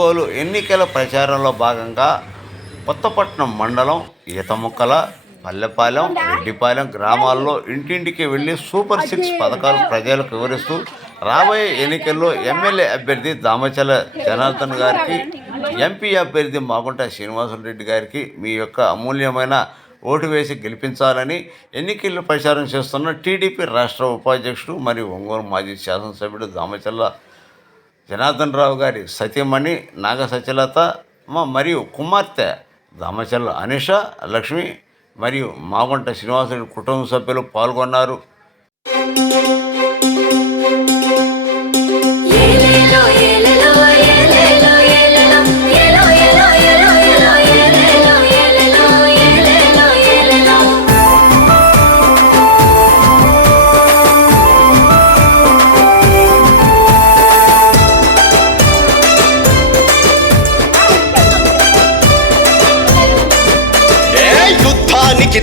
ఒంగోలు ఎన్నికల ప్రచారంలో భాగంగా కొత్తపట్నం మండలం ఈతముక్కల, పల్లెపాలెం, రెడ్డిపాలెం గ్రామాల్లో ఇంటింటికి వెళ్లి సూపర్ 6 పథకాలు ప్రజలకు వివరిస్తూ రాబోయే ఎన్నికల్లో ఎమ్మెల్యే అభ్యర్థి దామచల జనార్దన్ గారికి, ఎంపీ అభ్యర్థి మాగుంట శ్రీనివాసరెడ్డి గారికి మీ యొక్క అమూల్యమైన ఓటు వేసి గెలిపించాలని ఎన్నికల్లో ప్రచారం చేస్తున్న టీడీపీ రాష్ట్ర ఉపాధ్యక్షుడు మరియు ఒంగోలు మాజీ శాసనసభ్యుడు దామచల్ల జనార్దన్ రావు గారి సతీమణి నాగ సత్యలత మరియు కుమార్తె దామచల్ల అనిష లక్ష్మి మరియు మాగుంట శ్రీనివాసరెడ్డి కుటుంబ సభ్యులు పాల్గొన్నారు.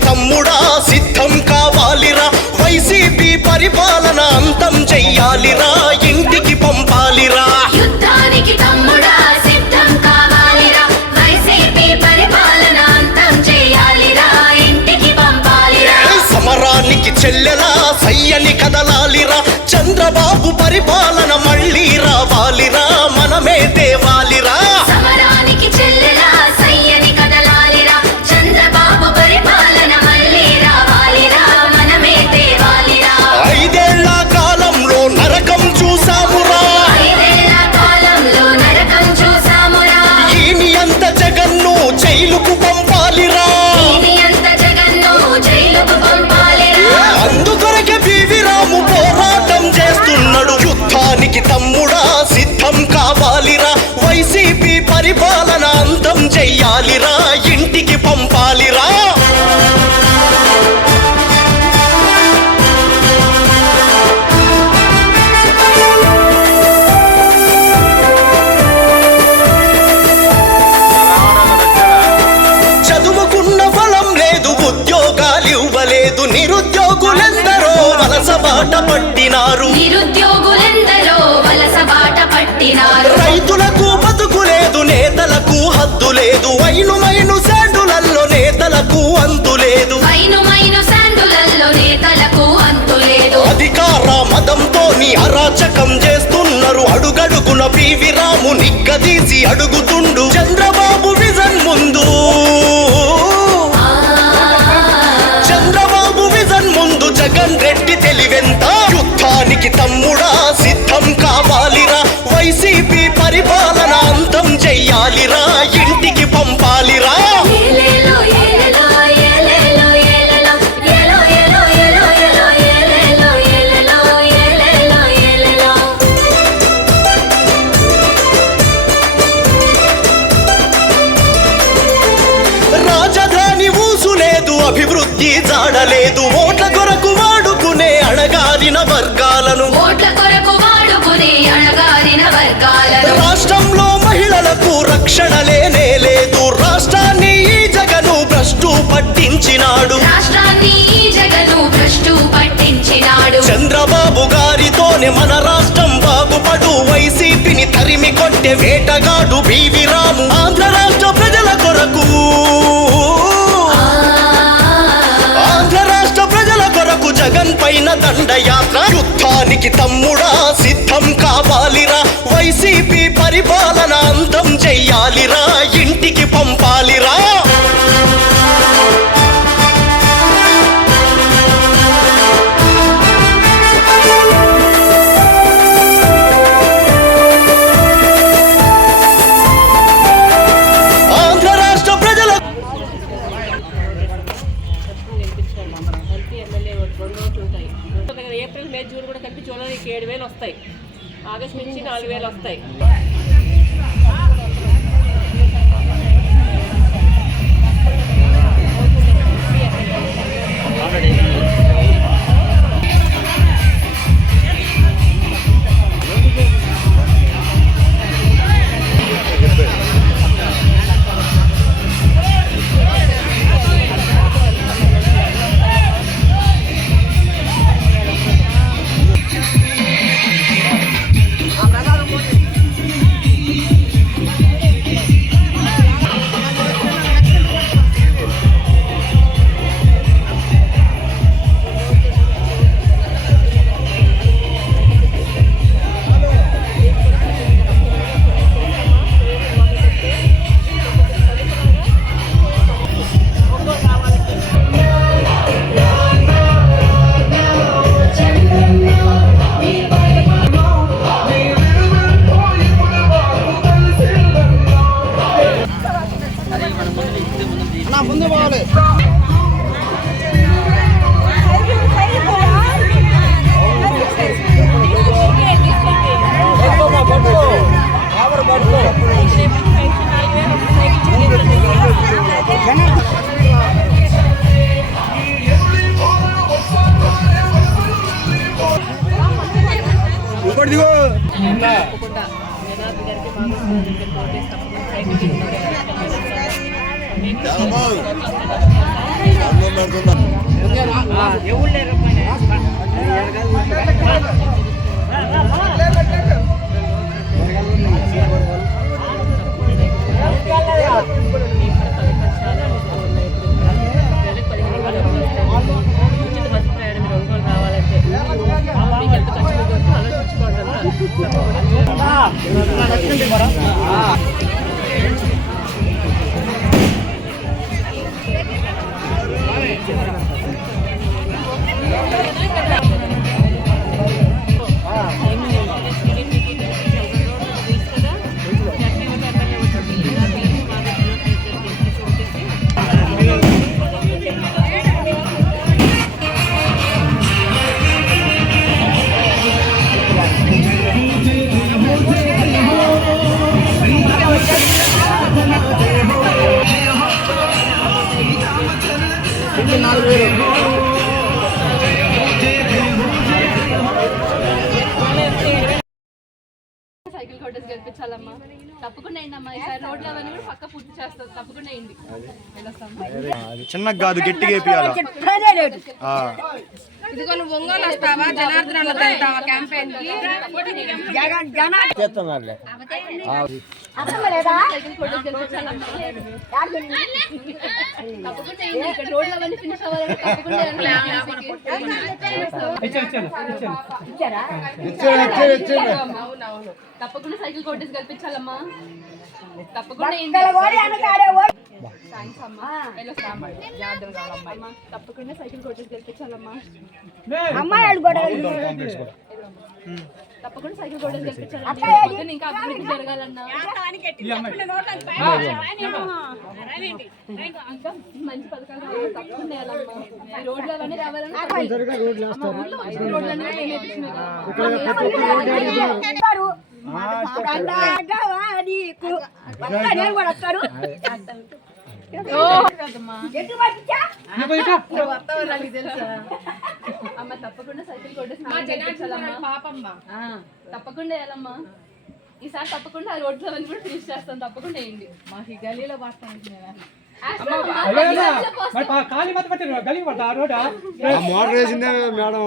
తమ్ముడా సిద్ధం కావాలిరా, వైసీపీ పరిపాలన అంతం చెయ్యాలిరా, ఇంటికి పంపాలిరా. యుద్ధానికి తమ్ముడా సిద్ధం కావాలిరా, వైసీపీ పరిపాలన అంతం చెయ్యాలిరా, ఇంటికి పంపాలిరా. సమరానికి చెల్లెలా సయ్యని కదలాలిరా, చంద్రబాబు పరిపాలన మళ్ళీ రావాలిరా, మనమే తేవాలిరా. సమరానికి చెల్లెలా సయ్యని కదలాలిరా, చంద్రబాబు పరిపాలన మళ్ళీ రావాలిరా, మనమే తేవాలిరా. 5 ఏళ్ల కాలంలో నరకం చూసామురా, 5 ఏళ్ల కాలంలో నరకం చూసామురా. ఈని అంత జగన్ను జైలుకు పంపాలిరా, ఈని అంత జగన్ను జైలుకు పంపాలిరా. అందుకొరకే బివి రాము పోరాటం చేస్తున్నాడు. యుద్ధానికి తమ్ముడా సిద్ధం కావాలిరా, వైసీపీ పరిపాలన అంతం చెయ్యాలిరా, ఇంటికి పంపాలిరా. చదువుకున్న ఫలం లేదు, ఉద్యోగాలు ఇవ్వలేదు, నిరుద్యోగులెందరో వలస బాట పట్టినారు, నిరుద్యోగులెందరో వలస బాట పట్టినారు. రైతులకు బతుకు లేదు, నేతలకు హద్దు లేదు, వైను శాండులల్లో నేతలకు అంతు లేదు, వైను శాండులల్లో నేతలకు అంతు లేదు. అధికార మదంతోని అరాచకం చేస్తున్నారు, అడుగడుగున పివి రాము నిగ్గదీసి అడుగుతుండు, చంద్రబాబు విజన్ ముందు, చంద్రబాబు విజన్ ముందు జగన్ రెడ్డి తెలివెంత. యుద్ధానికి తమ్ముడా సిద్ధం కావాలిరా, వైసీపీ పరిపాలన అంతం చెయ్యాలిరా, ఇంటికి పంపాలిరా. ఏలేలో ఏలేలో ఏలేలో ఏలేలో ఏలో ఏలో ఏలో ఏలో ఏలేలో ఏలేలో ఏలేలో ఏలేలో. రాజధాని ఊసు లేదు, అభివృద్ధి జాడలేదు, ఓట్ల కొరకు వాడుకునే అణగారిన వర్గాలను, ఓట్ల కొరకు వాడుకునే అణగారిన వర్గాలను. రాష్ట్రంలో మహిళలకు రక్షణ లేనే లేదు, రాష్ట్రాన్ని ఈ జగను భ్రష్టు పట్టించినాడు, రాష్ట్రాన్ని ఈ జగను భ్రష్టు పట్టించినాడు. చంద్రబాబు గారితోనే మన రాష్ట్రం బాగుపడు, వైసీపీని తరిమి కొట్టే వేటగాడు బివి రాము. ఆంధ్ర రాష్ట్ర ప్రజల కొరకు, ఆంధ్ర రాష్ట్ర ప్రజల కొరకు జగన్ పైన దండయాత్ర. యుద్ధానికి తమ్ముడా సిద్ధం కావాలిరా, వైసీపీ పరిపాలన అంతం చెయ్యాలిరా, ఇంటికి పంపాలిరా. ఆంధ్ర రాష్ట్ర ప్రజల ఏప్రిల్ మే జూన్ కూడా కలిపి జూలైకి 7,000 వస్తాయి, ఆగస్టు నుంచి 4,000 వస్తాయి. సైకిల్ కొట్టేసి గెలిపించాలమ్మా. తప్పకుండా అయిందమ్మా. ఈసారి రోడ్లు అవన్నీ కూడా పక్క పూర్తి చేస్తారు. తప్పకుండా అయింది. చిన్న కాదు గట్టిగా వేపియాలి. ఇదిగో నువ్వు ఒంగోలు వస్తావా, జనార్దన్ వెళ్తావా క్యాంపెయిన్ కి? సైకిల్ కొట్టేసి గెలిపించాలమ్మా. తప్పకుండా అయింది. ఇక్కడ రోడ్లు అవన్నీ ఫినిష్ అవ్వాలంటే తప్పకుండా అవునవును. తప్పకుండా సైకిల్ కొట్టేసి గెలిపించాలమ్మా. తప్పకుండా థ్యాంక్స్ అమ్మా. తప్పకుండా సైకిల్ కొట్టేసి గెలిపించాలమ్మా. తప్పకుండా సైకిల్ కొట్టేసి గెలిపించాలమ్మా. ఇంకా అభివృద్ధి జరగాలన్నా, ఇంకా మంచి పథకాలు రావాలి. తప్పకుండా వేయాలమ్మా. ఈ రోడ్లు అవన్నీ రావాలన్నా రోడ్లన్నీ అమ్మ. తప్పకుండా సైకిల్ కొట్టేసి తప్పకుండా వేయాలమ్మా. ఈసారి తప్పకుండా ఆ రోడ్లు అవన్నీ కూడా ఫినిష్ చేస్తాం. తప్పకుండా వేయండి. మాకు ఈ గలీలో మోటార్ వేసిందే మేడం.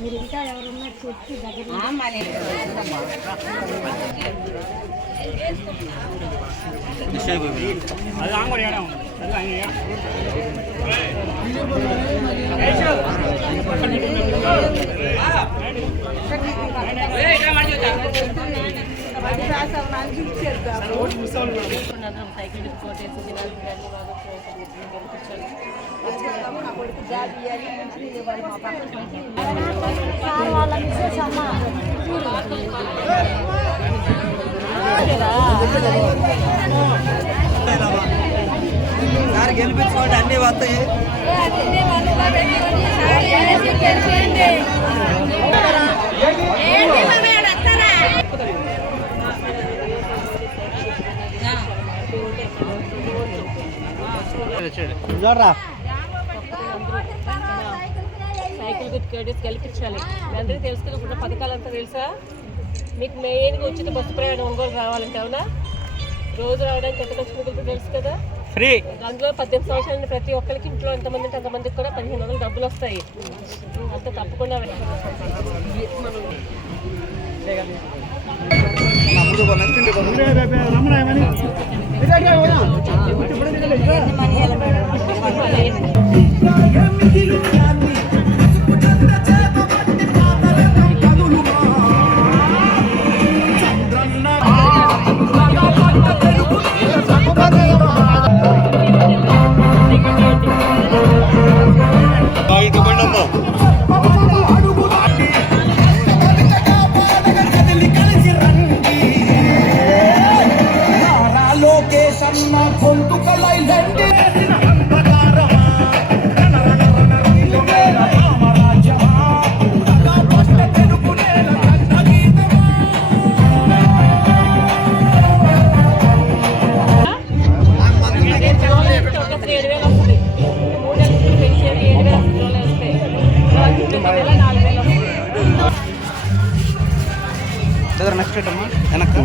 మీరు ఇంకా ఎవరున్నా చూసి దగ్గర సైకిల్ వాళ్ళ మిస్సెస్ అమ్మ సార్ గెలిపించుకోండి, అన్ని వస్తాయి. సైకిల్ గుర్తు గెలిపించాలి. మీ అందరికీ తెలుసు కదా, ఇప్పుడు పథకాలంతా తెలుసా మీకు? మెయిన్గా ఉచిత బస్సు ప్రయాణం ఒంగోలు రావాలంటే, అవునా? రోజు రావడానికి ఎంత ఖర్చు మిగులుతుందో తెలుసు కదా, ఫ్రీ. అందులో 18 సంవత్సరాలు ప్రతి ఒక్కరికి ఇంట్లో ఎంతమంది ఉంటే అంతమందికి కూడా 1500 డబ్బులు వస్తాయి. అంతా తప్పకుండా ఇటు స్ట్రైట్ అమ్మా వెనక్కి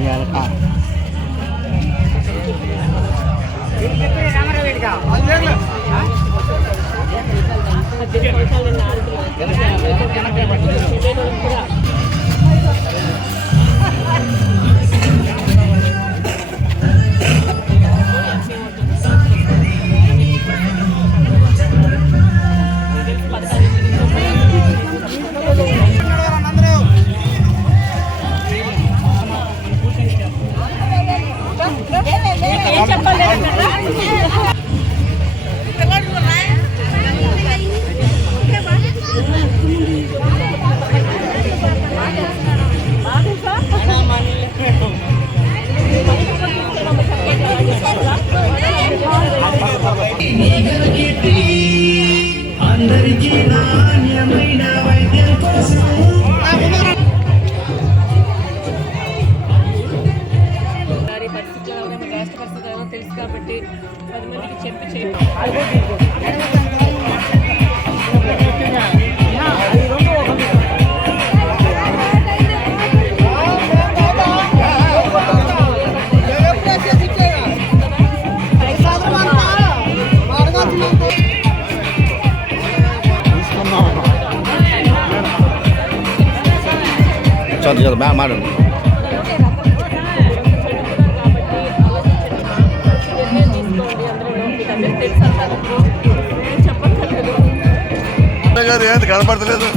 రాష్ట్ర పరిస్థితులు తెలుసు కాబట్టి 10 మందికి చెప్పి చేయండి. బాగా మాట్లాడు చెప్పండి కనపడతలేదు